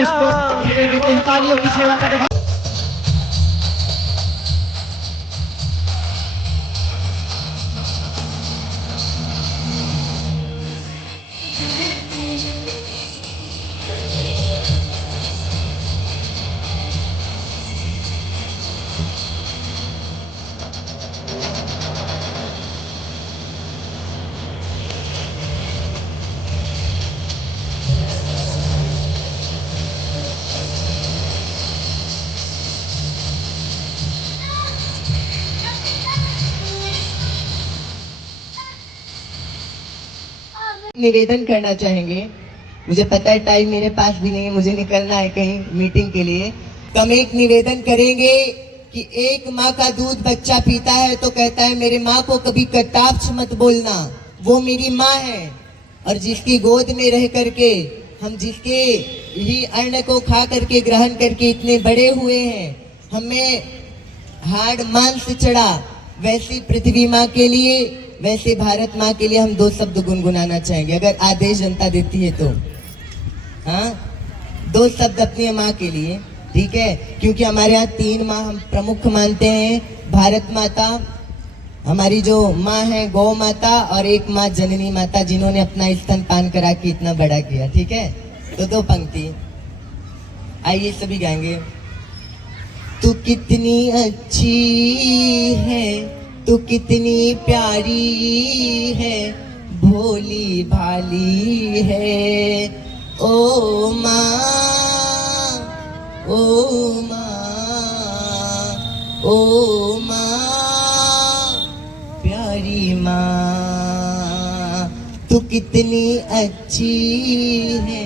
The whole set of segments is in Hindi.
पुष्प तालियों की सेवा करें। निवेदन करना चाहेंगे। मुझे पता है टाइम मेरे पास भी नहीं है, मुझे निकलना है कहीं मीटिंग के लिए। तो हम एक निवेदन करेंगे कि एक माँ का दूध बच्चा पीता है तो कहता है मेरे माँ को कभी कटाक्ष मत बोलना, वो मेरी माँ है। और जिसकी गोद में रह करके हम जिसके ही अन्न को खा करके ग्रहण करके इतने बड़े हुए हैं, हमें हाड़ मांस चढ़ा, वैसी पृथ्वी माँ के लिए, वैसे भारत माँ के लिए हम दो शब्द गुनगुनाना चाहेंगे, अगर आदेश जनता देती है तो। हाँ, दो शब्द अपनी माँ के लिए, ठीक है? क्योंकि हमारे यहाँ तीन माँ हम प्रमुख मानते हैं। भारत माता हमारी जो माँ है गौ माता, और एक माँ जननी माता जिन्होंने अपना स्तनपान करा के इतना बड़ा किया, ठीक है? तो दो पंक्ति आइए सभी गाएंगे। तू कितनी अच्छी है, तू कितनी प्यारी है, भोली भाली है, ओ माँ, ओ माँ, ओ माँ, प्यारी माँ, तू कितनी अच्छी है।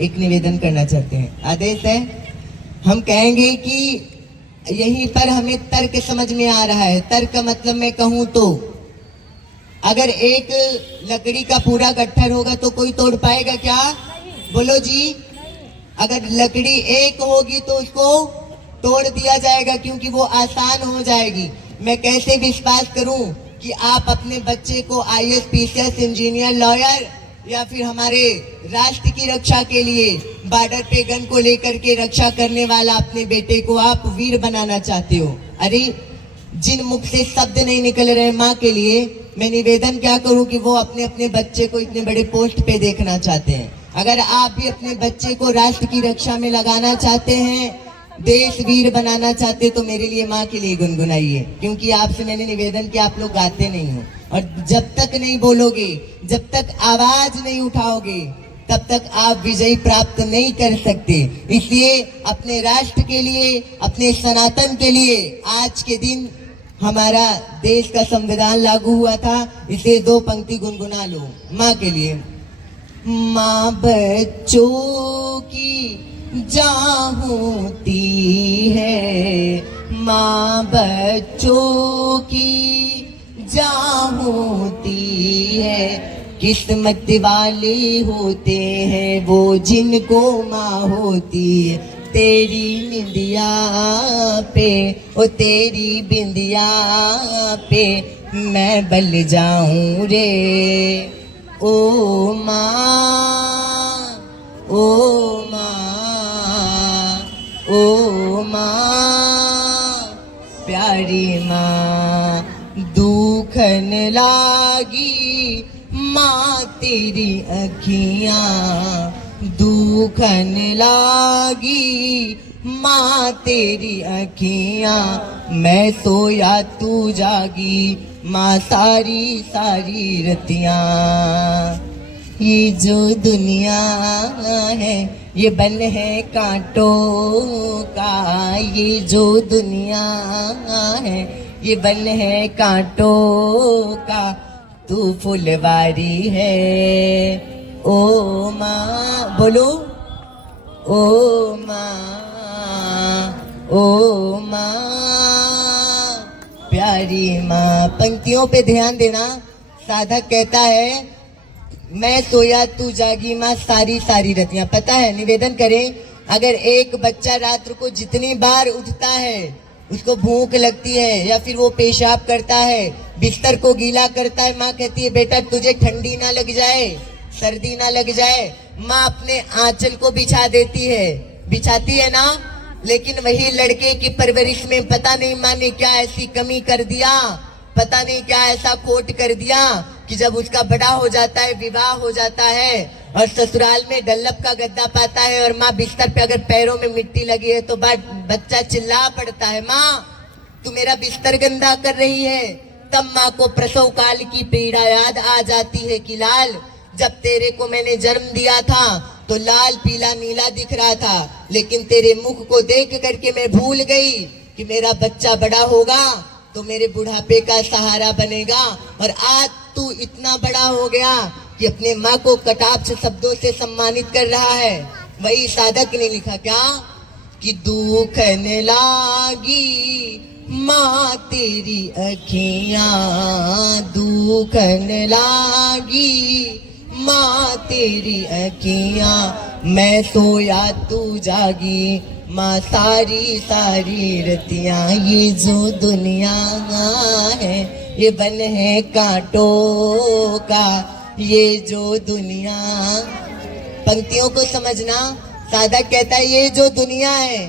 एक निवेदन करना चाहते हैं, आदेश है। हम कहेंगे कि यहीं पर हमें तर्क समझ में आ रहा है। तर्क का मतलब मैं कहूं तो, अगर एक लकड़ी का पूरा गट्ठर होगा तो कोई तोड़ पाएगा क्या? बोलो जी। अगर लकड़ी एक होगी तो उसको तोड़ दिया जाएगा क्योंकि वो आसान हो जाएगी। मैं कैसे विश्वास करूं कि आप अपने बच्चे को IAS, PCS, इंजीनियर, लॉयर या फिर हमारे राष्ट्र की रक्षा के लिए बॉर्डर पे गन को लेकर के रक्षा करने वाला अपने बेटे को आप वीर बनाना चाहते हो? अरे जिन मुख से शब्द नहीं निकल रहे माँ के लिए, मैं निवेदन क्या करूं कि वो अपने अपने बच्चे को इतने बड़े पोस्ट पे देखना चाहते हैं। अगर आप भी अपने बच्चे को राष्ट्र की रक्षा में लगाना चाहते हैं, देश वीर बनाना चाहते, तो मेरे लिए माँ के लिए गुनगुनाइए। क्योंकि आपसे मैंने निवेदन किया, आप लोग गाते नहीं हो, और जब तक नहीं बोलोगे, जब तक आवाज नहीं उठाओगे, तब तक आप विजय प्राप्त नहीं कर सकते। इसलिए अपने राष्ट्र के लिए, अपने सनातन के लिए, आज के दिन हमारा देश का संविधान लागू हुआ था, इसे दो पंक्ति गुनगुना लो माँ के लिए। माँ बच्चों की जान होती है, माँ बच्चों की जान होती है, किस्मत वाले होते हैं वो जिनको माँ होती है। तेरी निंदिया पे, ओ तेरी बिंदिया पे मैं बल जाऊं रे, ओ माँ, ओ माँ, ओ माँ, प्यारी माँ, दुखन लागी माँ तेरी अखियाँ, दुखन लागी माँ तेरी अखियाँ, मैं सोया तू जागी माँ सारी सारी रतियाँ। ये जो दुनिया है ये बन है कांटों का, ये जो दुनिया है ये बन है कांटों का, तू फुलवारी है, ओ माँ। बोलो, ओ माँ, ओ माँ, प्यारी माँ। पंक्तियों पे ध्यान देना। साधक कहता है मैं सोया तू जागी माँ सारी सारी रतियां। पता है, निवेदन करें, अगर एक बच्चा रात को जितनी बार उठता है उसको भूख लगती है या फिर वो पेशाब करता है, बिस्तर को गीला करता है, माँ कहती है बेटा तुझे ठंडी ना लग जाए, सर्दी ना लग जाए, माँ अपने आंचल को बिछाती है ना। लेकिन वही लड़के की परवरिश में पता नहीं माँ ने क्या ऐसी कमी कर दिया, पता नहीं क्या ऐसा खोट कर दिया कि जब उसका बड़ा हो जाता है, विवाह हो जाता है और ससुराल में डल्लप का गद्दा पाता है और माँ बिस्तर पे अगर पैरों में मिट्टी लगी है तो बच्चा चिल्ला पड़ता है, माँ तू मेरा बिस्तर गंदा कर रही है। तब माँ को प्रसव काल की पीड़ा याद आ जाती है कि लाल, जब तेरे को मैंने जन्म दिया था तो लाल पीला नीला दिख रहा था, लेकिन तेरे मुख को देख करके मैं भूल गई कि मेरा बच्चा बड़ा होगा तो मेरे बुढ़ापे का सहारा बनेगा। और आज तू इतना बड़ा हो गया कि अपने माँ को कटाक्ष शब्दों से सम्मानित कर रहा है। वही साधक ने लिखा क्या कि दुखन लागी माँ तेरी अखियां, दुखन लागी माँ तेरी अखियां, मैं सोया तू जागी माँ सारी सारी रतियां। ये जो दुनिया है ये बन है कांटों का, ये जो दुनिया। पंक्तियों को समझना, साधक कहता है ये जो दुनिया है,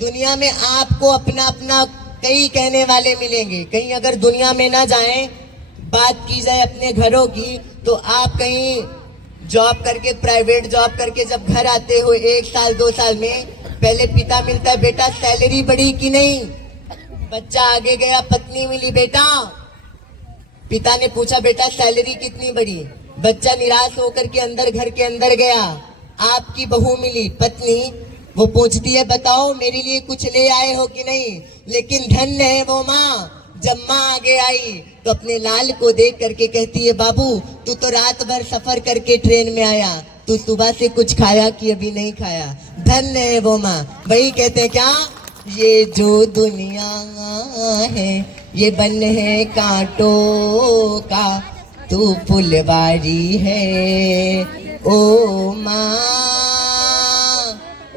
दुनिया में आपको अपना अपना कई कहने वाले मिलेंगे। कहीं अगर दुनिया में ना जाएं, बात की जाए अपने घरों की, तो आप कहीं जॉब करके, प्राइवेट जॉब करके जब घर आते हो 1 साल 2 साल में, पहले पिता मिलता है, बेटा सैलरी बढ़ी कि नहीं। बच्चा आगे गया, पत्नी मिली, बेटा पिता ने पूछा बेटा सैलरी कितनी बढ़ी। बच्चा निराश होकर के अंदर घर के अंदर गया, आपकी बहू मिली, पत्नी, वो पूछती है बताओ मेरे लिए कुछ ले आए हो कि नहीं। लेकिन धन्य है वो माँ, जब माँ आगे आई तो अपने लाल को देख करके कहती है बाबू तू तो रात भर सफर करके ट्रेन में आया, तू सुबह से कुछ खाया कि अभी नहीं खाया। धन्य है वो माँ। वही कहते हैं क्या, ये जो दुनिया है ये बन है कांटों का, तू फुलवारी है ओ माँ,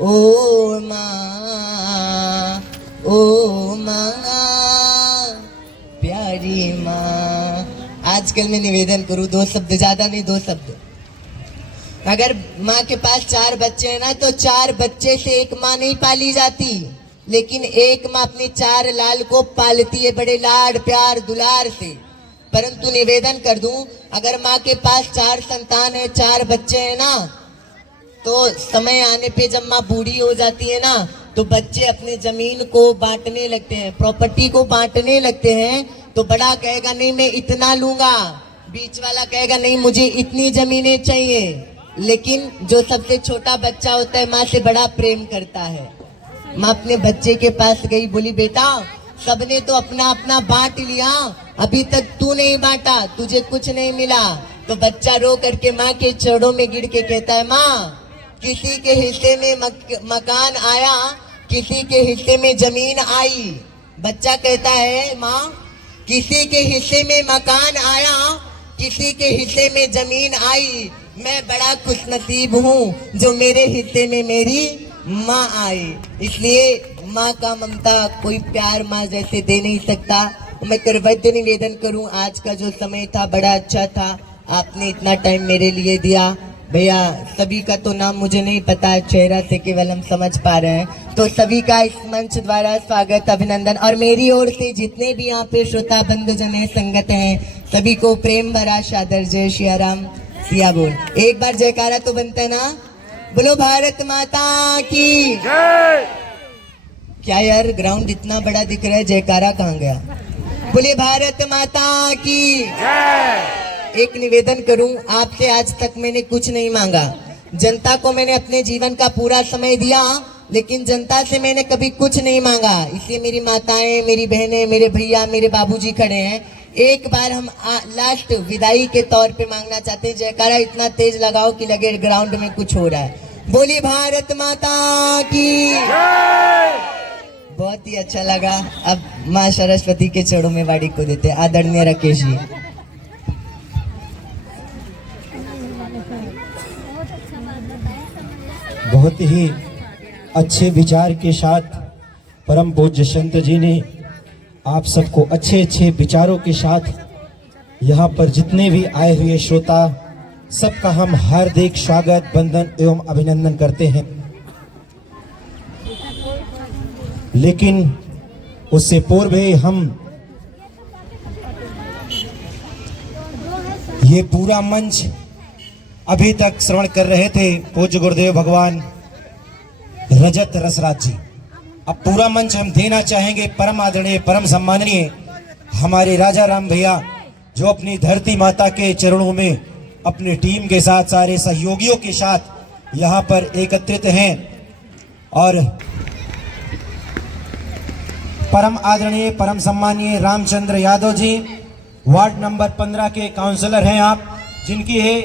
ओ माँ, ओ माँ प्यारी माँ। आजकल मैं निवेदन करूँ 2 शब्द, ज्यादा नहीं 2 शब्द। अगर माँ के पास 4 बच्चे हैं ना तो 4 बच्चे से एक माँ नहीं पाली जाती, लेकिन एक माँ अपने 4 लाल को पालती है बड़े लाड प्यार दुलार से। परंतु निवेदन कर दूं, अगर माँ के पास 4 संतान है, 4 बच्चे हैं ना, तो समय आने पे जब माँ बूढ़ी हो जाती है ना तो बच्चे अपने जमीन को बांटने लगते हैं, प्रॉपर्टी को बांटने लगते हैं। तो बड़ा कहेगा नहीं मैं इतना लूंगा, बीच वाला कहेगा नहीं मुझे इतनी जमीनें चाहिए। लेकिन जो सबसे छोटा बच्चा होता है माँ से बड़ा प्रेम करता है। माँ अपने बच्चे के पास गई, बोली बेटा सबने तो अपना अपना बांट लिया, अभी तक तू नहीं बांटा, तुझे कुछ नहीं मिला। तो बच्चा रो करके माँ के चरणों में गिर के कहता है माँ किसी के हिस्से में मकान आया, किसी के हिस्से में जमीन आई। बच्चा कहता है माँ किसी के हिस्से में मकान आया, किसी के हिस्से में जमीन आई, मैं बड़ा खुशनसीब हूँ जो मेरे हिस्से में मेरी माँ आई। इसलिए माँ का ममता कोई प्यार माँ जैसे दे नहीं सकता। मैं करवद्य निवेदन करूँ, आज का जो समय था बड़ा अच्छा था, आपने इतना टाइम मेरे लिए दिया। भैया सभी का तो नाम मुझे नहीं पता है, चेहरा से केवल हम समझ पा रहे हैं, तो सभी का इस मंच द्वारा स्वागत अभिनंदन। और मेरी ओर से जितने भी यहाँ पे श्रोता बंधुजन है, संगत हैं, सभी को प्रेम भरा सादर जय सिया राम सिया बोल। एक बार जयकारा तो बनता है ना, बोलो भारत माता की जय। क्या यार ग्राउंड इतना बड़ा दिख रहा है, जयकारा कहाँ गया? बोले भारत माता की जय। एक निवेदन करूं आपसे, आज तक मैंने कुछ नहीं मांगा, जनता को मैंने अपने जीवन का पूरा समय दिया, लेकिन जनता से मैंने कभी कुछ नहीं मांगा। इसलिए मेरी माताएं, मेरी बहनें, मेरे भैया, मेरे बाबूजी खड़े हैं। एक बार हम लास्ट विदाई के तौर पे मांगना चाहते हैं, जयकारा इतना तेज लगाओ कि लगे ग्राउंड में कुछ हो रहा है। बोली भारत माता की जय। बहुत ही अच्छा लगा। अब माँ सरस्वती के चरणों में वाड़ी को देते हैं आदरणीय राकेश जी। बहुत ही अच्छे विचार के साथ परम पूज्य संत जी ने आप सबको अच्छे अच्छे विचारों के साथ यहाँ पर जितने भी आए हुए श्रोता सबका हम हार्दिक स्वागत, वंदन एवं अभिनंदन करते हैं। लेकिन उससे पूर्व ही हम ये पूरा मंच अभी तक श्रवण कर रहे थे पूज्य गुरुदेव भगवान रजत रसराज जी। अब पूरा मंच हम देना चाहेंगे परम आदरणीय, परम सम्माननीय हमारे राजा राम भैया, जो अपनी धरती माता के चरणों में अपनी टीम के साथ, सारे सहयोगियों के साथ यहाँ पर एकत्रित हैं। और परम आदरणीय, परम सम्माननीय रामचंद्र यादव जी, वार्ड नंबर 15 के काउंसलर हैं आप, जिनकी है